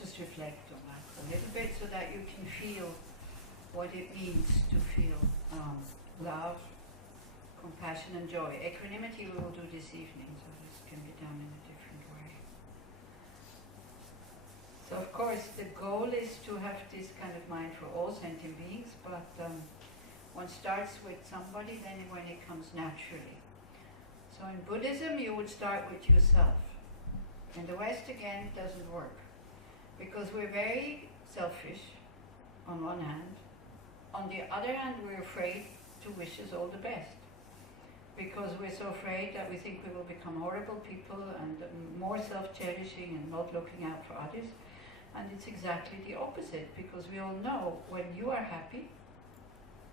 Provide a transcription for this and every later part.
just reflect on that for a little bit so that you can feel what it means to feel love, compassion and joy. Equanimity we will do this evening, so this can be done in a different way. So of course the goal is to have this kind of mind for all sentient beings, but one starts with somebody, then when it comes naturally. So in Buddhism you would start with yourself. In the West again it doesn't work, because we're very selfish on one hand. On the other hand, we're afraid to wish us all the best, because we're so afraid that we think we will become horrible people and more self-cherishing and not looking out for others. And it's exactly the opposite, because we all know when you are happy,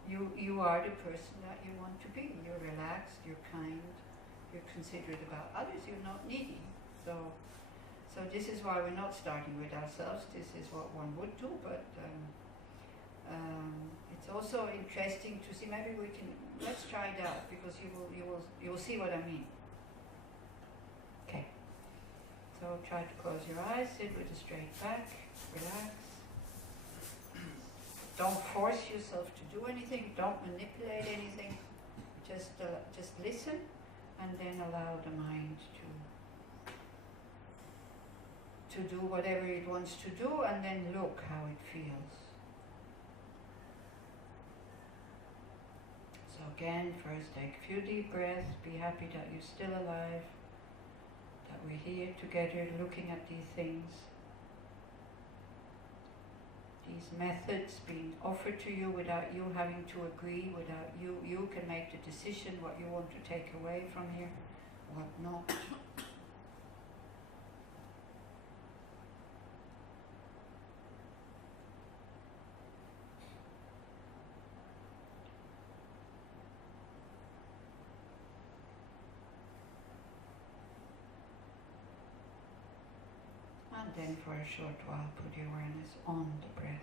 you are the person that you want to be. You're relaxed, you're kind, you're considerate about others, you're not needy. So this is why we're not starting with ourselves. This is what one would do, but it's also interesting to see. Maybe we can, let's try it out, because you will see what I mean. Okay. So try to close your eyes, sit with a straight back, relax. Don't force yourself to do anything, don't manipulate anything. Just listen, and then allow the mind to do whatever it wants to do, and then look how it feels. So again, first take a few deep breaths, be happy that you're still alive, that we're here together looking at these things. These methods being offered to you without you having to agree, without you can make the decision what you want to take away from here, what not. And then for a short while put your awareness on the breath.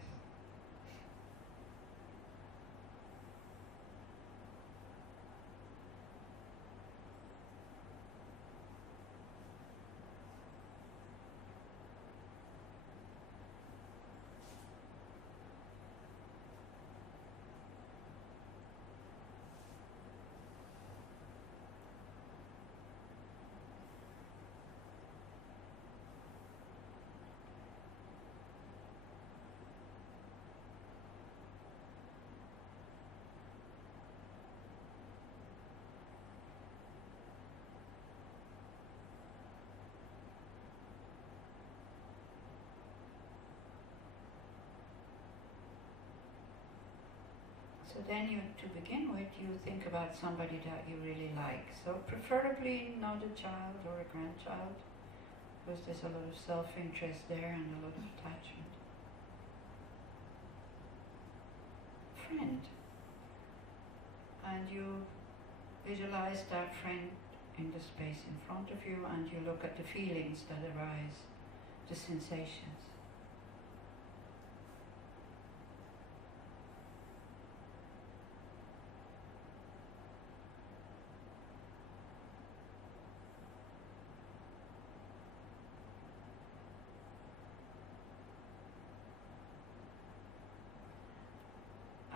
So then to begin with, you think about somebody that you really like. So preferably not a child or a grandchild, because there's a lot of self-interest there and a lot of attachment. Friend. And you visualize that friend in the space in front of you, and you look at the feelings that arise, the sensations.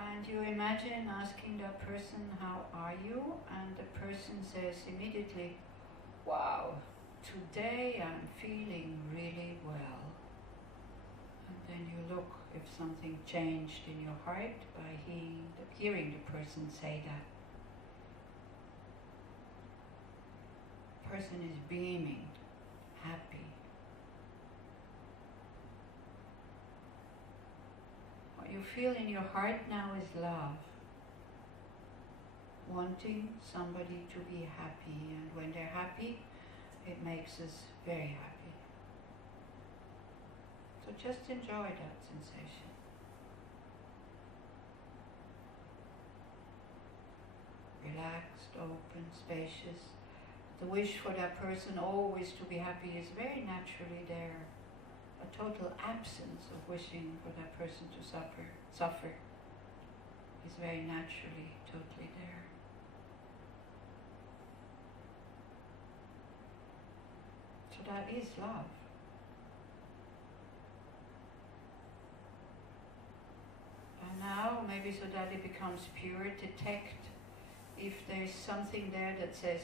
And you imagine asking that person, how are you? And the person says immediately, wow, today I'm feeling really well. And then you look if something changed in your heart by hearing the person say that. The person is beaming, happy. What you feel in your heart now is love. Wanting somebody to be happy, and when they're happy, it makes us very happy. So just enjoy that sensation. Relaxed, open, spacious. The wish for that person always to be happy is very naturally there. A total absence of wishing for that person to suffer is very naturally, totally there. So that is love. maybe so that it becomes pure, detect if there's something there that says,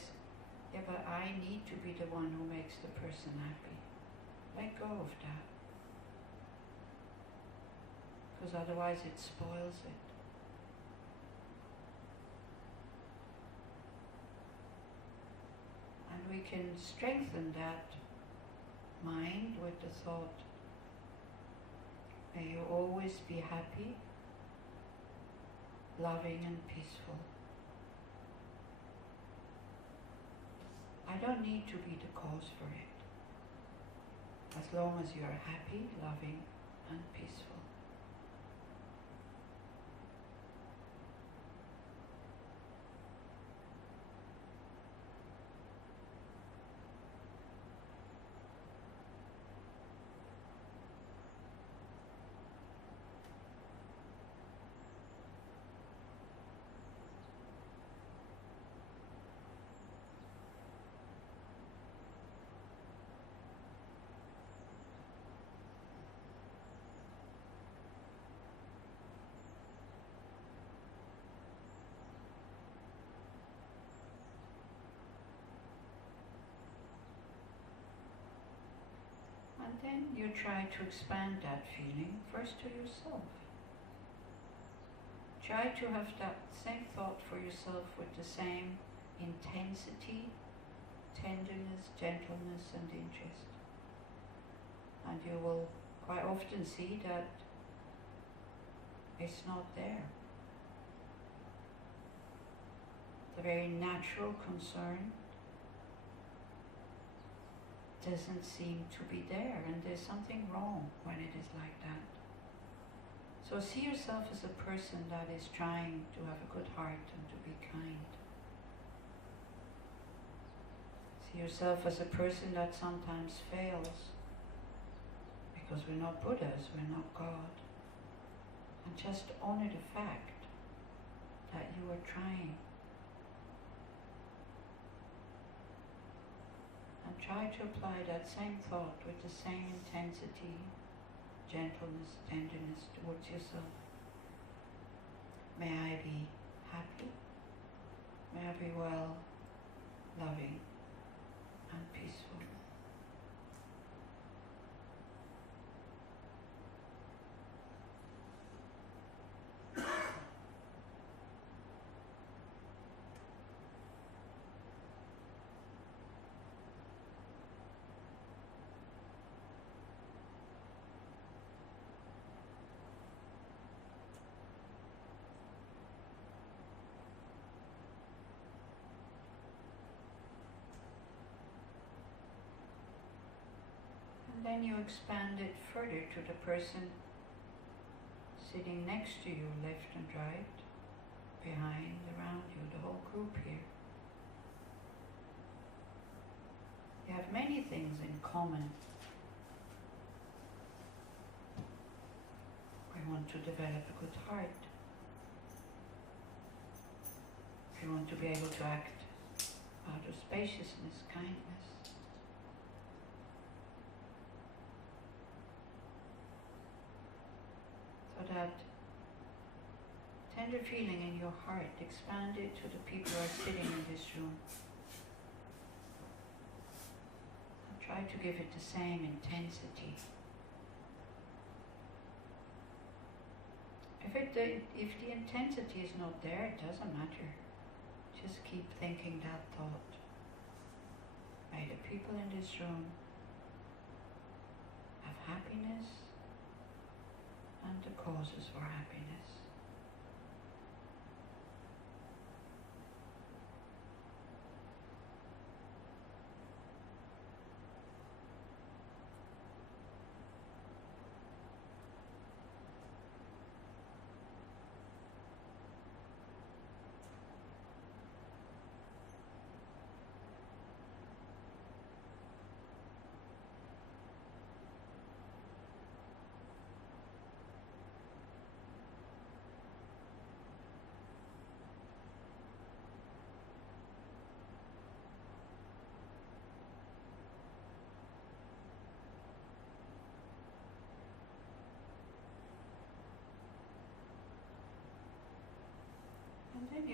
yeah, but I need to be the one who makes the person happy. Let go of that. Because otherwise it spoils it. And we can strengthen that mind with the thought, may you always be happy, loving and peaceful. I don't need to be the cause for it, as long as you are happy, loving and peaceful. And then you try to expand that feeling first to yourself. Try to have that same thought for yourself with the same intensity, tenderness, gentleness and interest. And you will quite often see that it's not there. The very natural concern doesn't seem to be there, and there's something wrong when it is like that. So see yourself as a person that is trying to have a good heart and to be kind. See yourself as a person that sometimes fails, because we're not Buddhas, we're not God. And just honor the fact that you are trying. And try to apply that same thought with the same intensity, gentleness, tenderness towards yourself. May I be happy. May I be well, loving, and peaceful. Then you expand it further to the person sitting next to you, left and right, behind, around you, the whole group here. You have many things in common. We want to develop a good heart. We want to be able to act out of spaciousness, kindness. So that tender feeling in your heart, expand it to the people who are sitting in this room. And try to give it the same intensity. If the intensity is not there, it doesn't matter. Just keep thinking that thought. May the people in this room have happiness and the causes for happiness.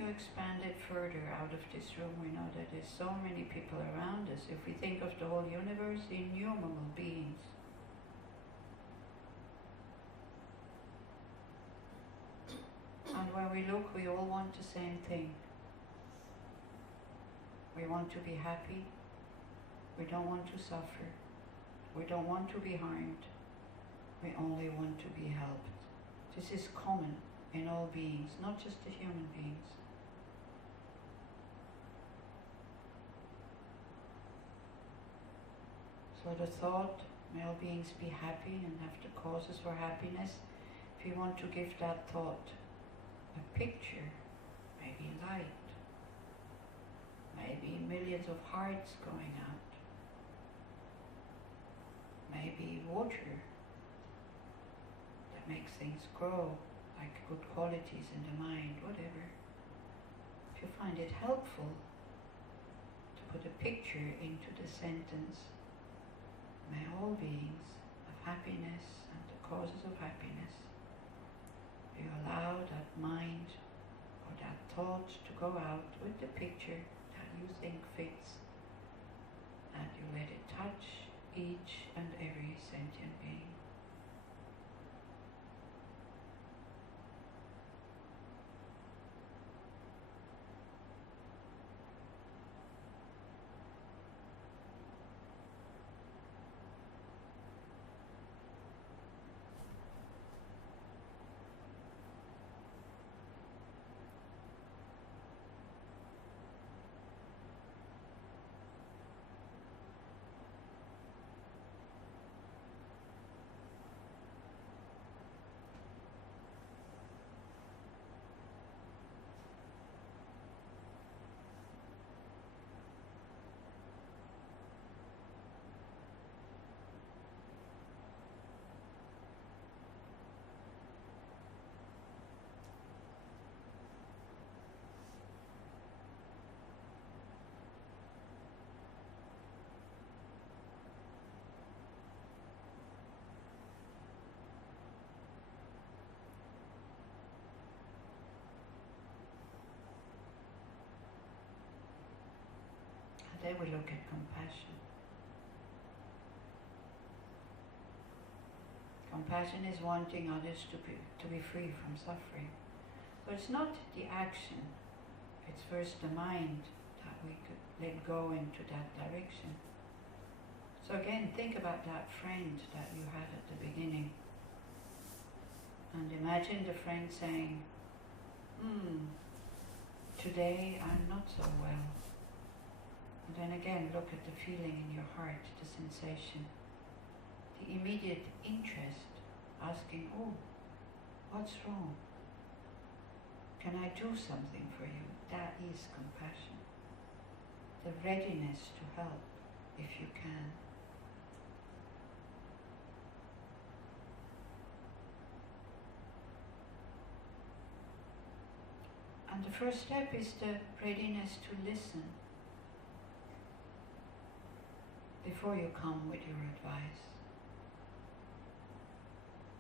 you expand it further out of this room, we know that there's so many people around us. If we think of the whole universe, innumerable beings. And when we look, we all want the same thing. We want to be happy. We don't want to suffer. We don't want to be harmed. We only want to be helped. This is common in all beings, not just the human beings. So the thought, may all beings be happy and have the causes for happiness. If you want to give that thought a picture, maybe light, maybe millions of hearts going out, maybe water that makes things grow, like good qualities in the mind, whatever. If you find it helpful to put a picture into the sentence, may all beings have happiness and the causes of happiness, you allow that mind or that thought to go out with the picture that you think fits, and you let it touch each and every sentient being. Then we look at compassion. Compassion is wanting others to be free from suffering. But it's not the action, it's first the mind that we could let go into that direction. So again, think about that friend that you had at the beginning. And imagine the friend saying, today I'm not so well. And then again, look at the feeling in your heart, the sensation. The immediate interest, asking, oh, what's wrong? Can I do something for you? That is compassion. The readiness to help, if you can. And the first step is the readiness to listen before you come with your advice.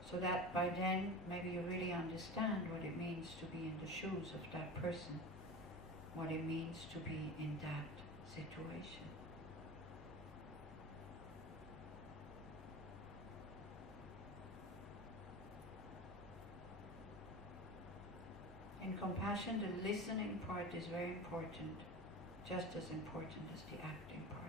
So that by then maybe you really understand what it means to be in the shoes of that person, what it means to be in that situation. In compassion, the listening part is very important, just as important as the acting part.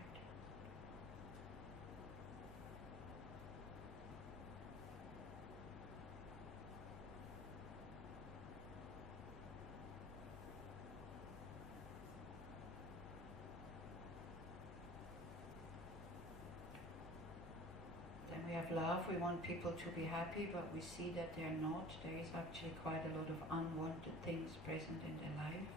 We have love, we want people to be happy, but we see that they're not. There is actually quite a lot of unwanted things present in their life.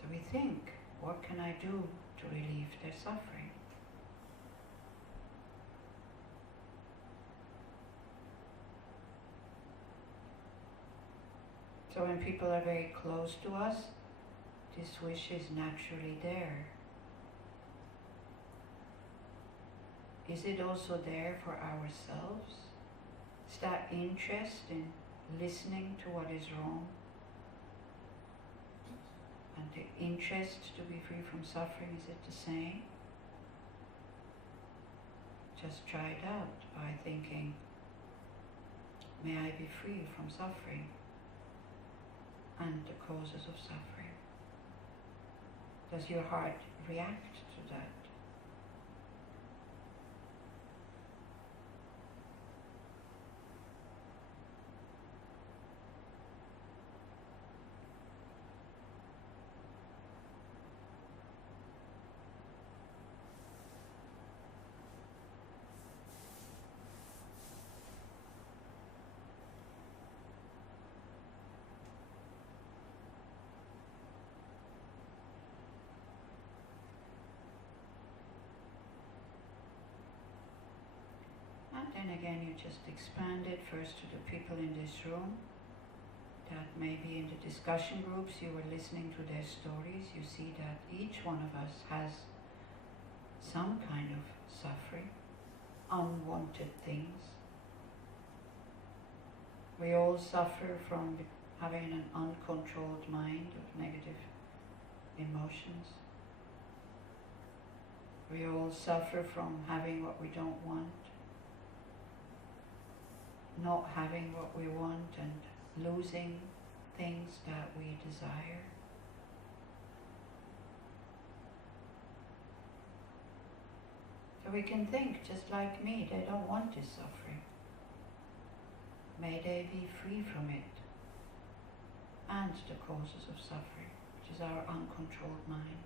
So we think, what can I do to relieve their suffering? So when people are very close to us, this wish is naturally there. Is it also there for ourselves? Is that interest in listening to what is wrong, and the interest to be free from suffering, is it the same? Just try it out by thinking, may I be free from suffering and the causes of suffering. Does your heart react to that? And then again, you just expand it first to the people in this room, that maybe in the discussion groups you were listening to their stories, you see that each one of us has some kind of suffering, unwanted things. We all suffer from having an uncontrolled mind of negative emotions. We all suffer from having what we don't want, not having what we want, and losing things that we desire. So we can think, just like me, they don't want this suffering. May they be free from it and the causes of suffering, which is our uncontrolled mind.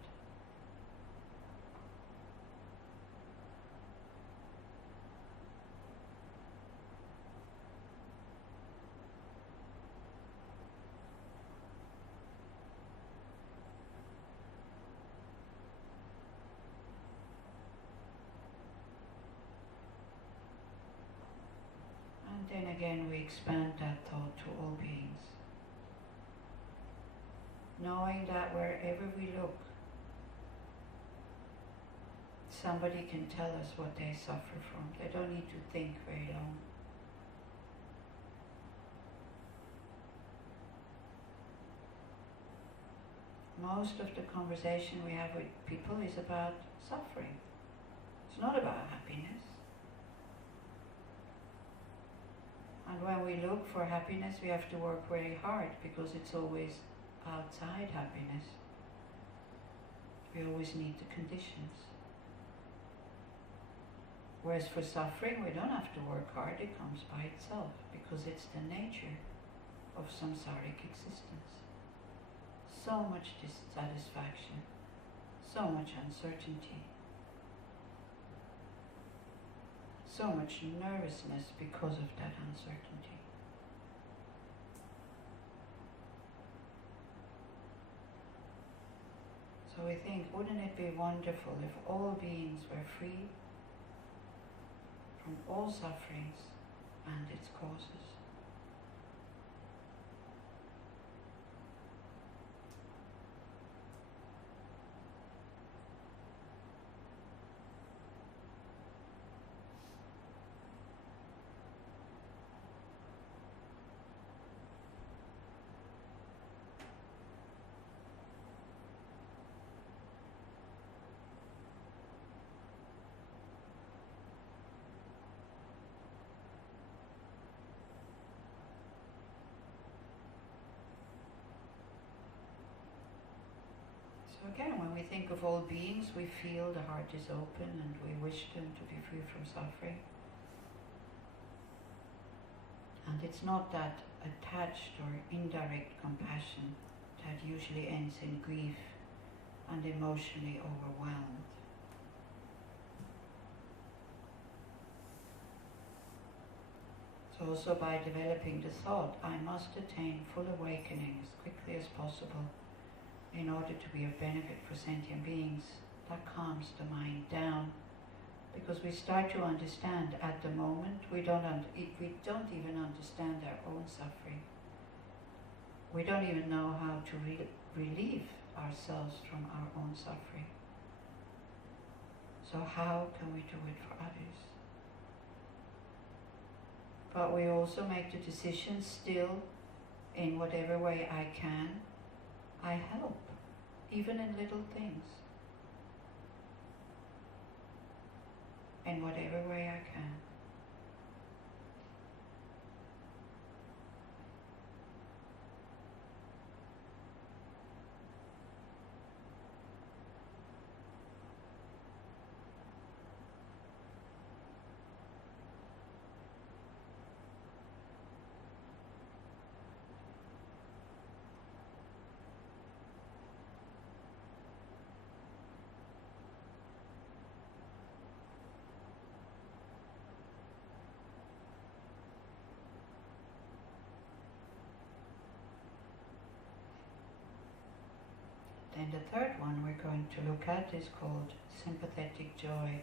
Then again, we expand that thought to all beings, knowing that wherever we look, somebody can tell us what they suffer from. They don't need to think very long. Most of the conversation we have with people is about suffering. It's not about happiness. And when we look for happiness, we have to work very hard because it's always outside happiness. We always need the conditions. Whereas for suffering, we don't have to work hard, it comes by itself because it's the nature of samsaric existence. So much dissatisfaction, so much uncertainty, so much nervousness because of that uncertainty. So we think, wouldn't it be wonderful if all beings were free from all sufferings and its causes? So again, when we think of all beings, we feel the heart is open and we wish them to be free from suffering. And it's not that attached or indirect compassion that usually ends in grief and emotionally overwhelmed. So also by developing the thought, I must attain full awakening as quickly as possible in order to be of benefit for sentient beings, that calms the mind down, because we start to understand at the moment we don't even understand our own suffering. We don't even know how to relieve ourselves from our own suffering. So how can we do it for others? but we also make the decision still, in whatever way I can, I help, even in little things, in whatever way I can. Then the third one we're going to look at is called sympathetic joy.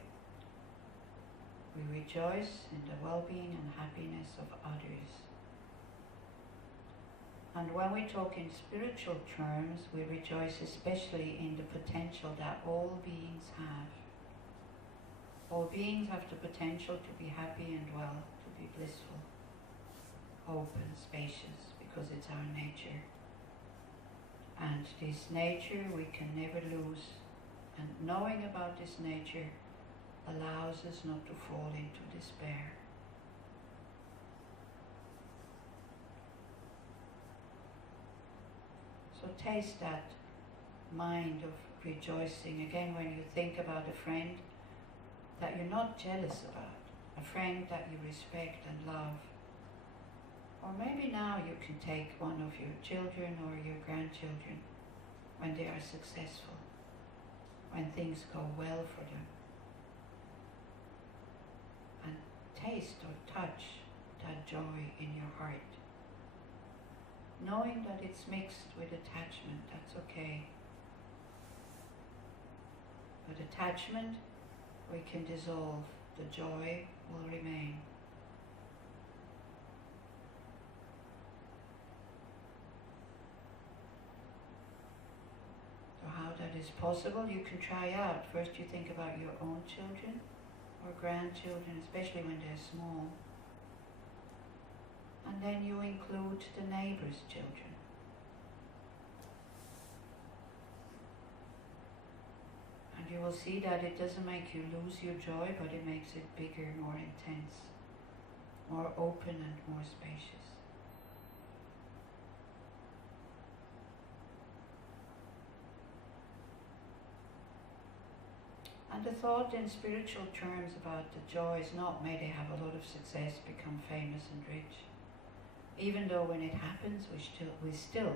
We rejoice in the well-being and happiness of others. And when we talk in spiritual terms, we rejoice especially in the potential that all beings have. All beings have the potential to be happy and well, to be blissful, open, spacious, because it's our nature. And this nature we can never lose, and knowing about this nature allows us not to fall into despair. So taste that mind of rejoicing again when you think about a friend that you're not jealous about, a friend that you respect and love. Or maybe now you can take one of your children or your grandchildren when they are successful, when things go well for them, and taste or touch that joy in your heart. Knowing that it's mixed with attachment, that's okay. But attachment we can dissolve, the joy will remain. So how that is possible, you can try out. First you think about your own children or grandchildren, especially when they're small. And then you include the neighbor's children. And you will see that it doesn't make you lose your joy, but it makes it bigger, more intense, more open and more spacious. And the thought in spiritual terms about the joy is not may they have a lot of success, become famous and rich. Even though when it happens, we still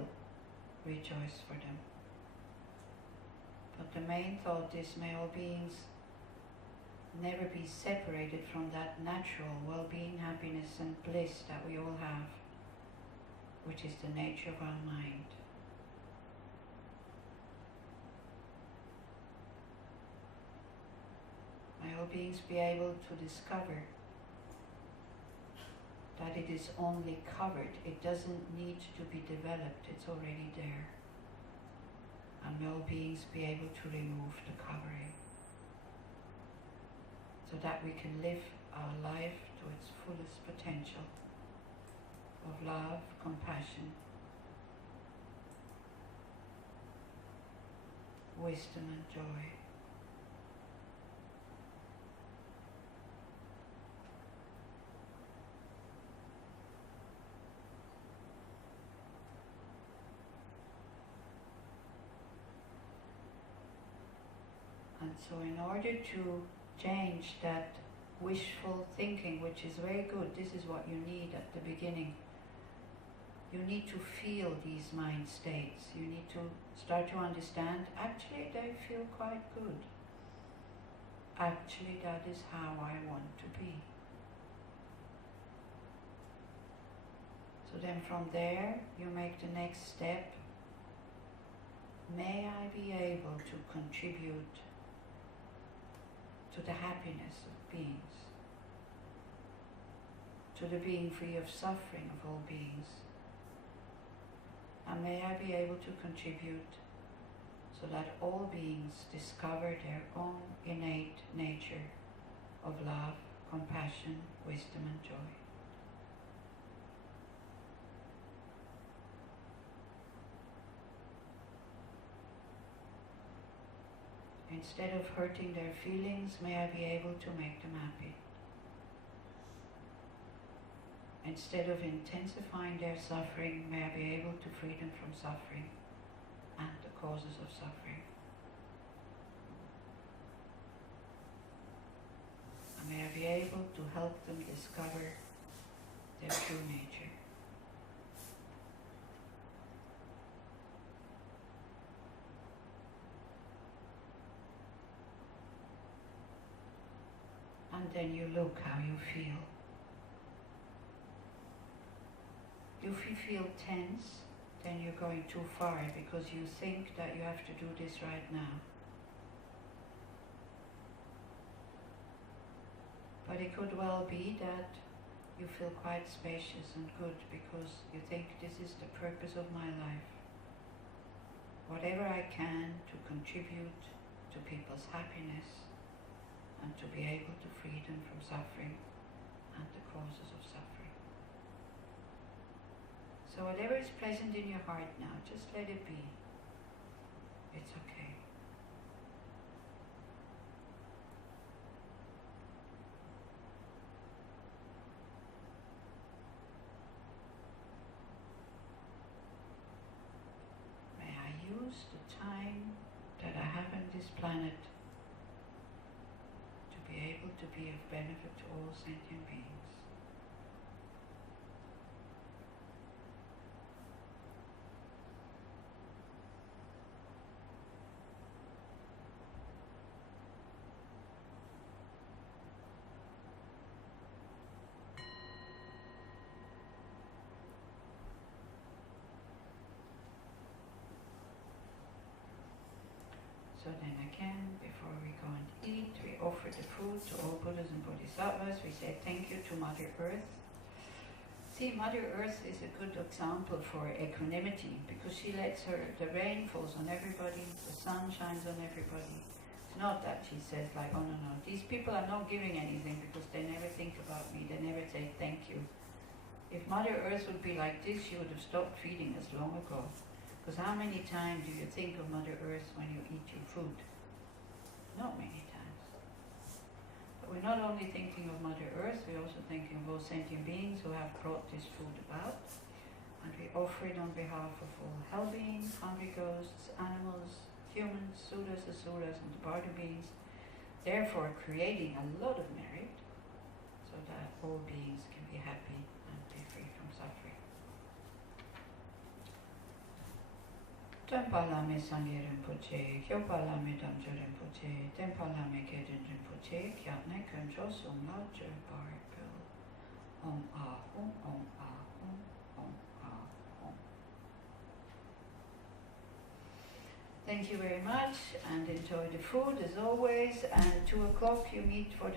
rejoice for them. But the main thought is may all beings never be separated from that natural well-being, happiness and bliss that we all have, which is the nature of our mind. May all beings be able to discover that it is only covered, it doesn't need to be developed, it's already there. And may all beings be able to remove the covering, so that we can live our life to its fullest potential of love, compassion, wisdom and joy. And so in order to change that wishful thinking, which is very good, this is what you need at the beginning. You need to feel these mind states. You need to start to understand, actually they feel quite good. Actually that is how I want to be. So then from there you make the next step. May I be able to contribute to the happiness of beings, to the being free of suffering of all beings. And may I be able to contribute so that all beings discover their own innate nature of love, compassion, wisdom and joy. Instead of hurting their feelings, may I be able to make them happy. Instead of intensifying their suffering, may I be able to free them from suffering and the causes of suffering. And may I be able to help them discover their true nature. And then you look how you feel. If you feel tense, then you're going too far because you think that you have to do this right now. But it could well be that you feel quite spacious and good because you think this is the purpose of my life. Whatever I can to contribute to people's happiness and to be able to free them from suffering and the causes of suffering. So whatever is present in your heart now, just let it be. It's okay. May I use the time that I have on this planet to be able to be of benefit to all sentient beings. So then again, before we go and eat, we offer the food to all Buddhas and Bodhisattvas. We say thank you to Mother Earth. See, Mother Earth is a good example for equanimity because she lets the rain falls on everybody, the sun shines on everybody. It's not that she says like, oh no, these people are not giving anything because they never think about me, they never say thank you. If Mother Earth would be like this, she would have stopped feeding us long ago. Because how many times do you think of Mother Earth when you eat your food? Not many times. But we're not only thinking of Mother Earth, we're also thinking of all sentient beings who have brought this food about. And we offer it on behalf of all hell beings, hungry ghosts, animals, humans, suras, asuras, and the Bardo beings, therefore creating a lot of merit so that all beings can be happy and be free from suffering. Tempalame Sangye Rinpoche, Kyopalame Damjo Rinpoche, Tempalame Keden Rinpoche, Kyatne Kuncho Sumla Bar Bill. Om Ah Om Om Ah Om Om Ah Om. Thank you very much and enjoy the food as always. And 2 o'clock you meet for the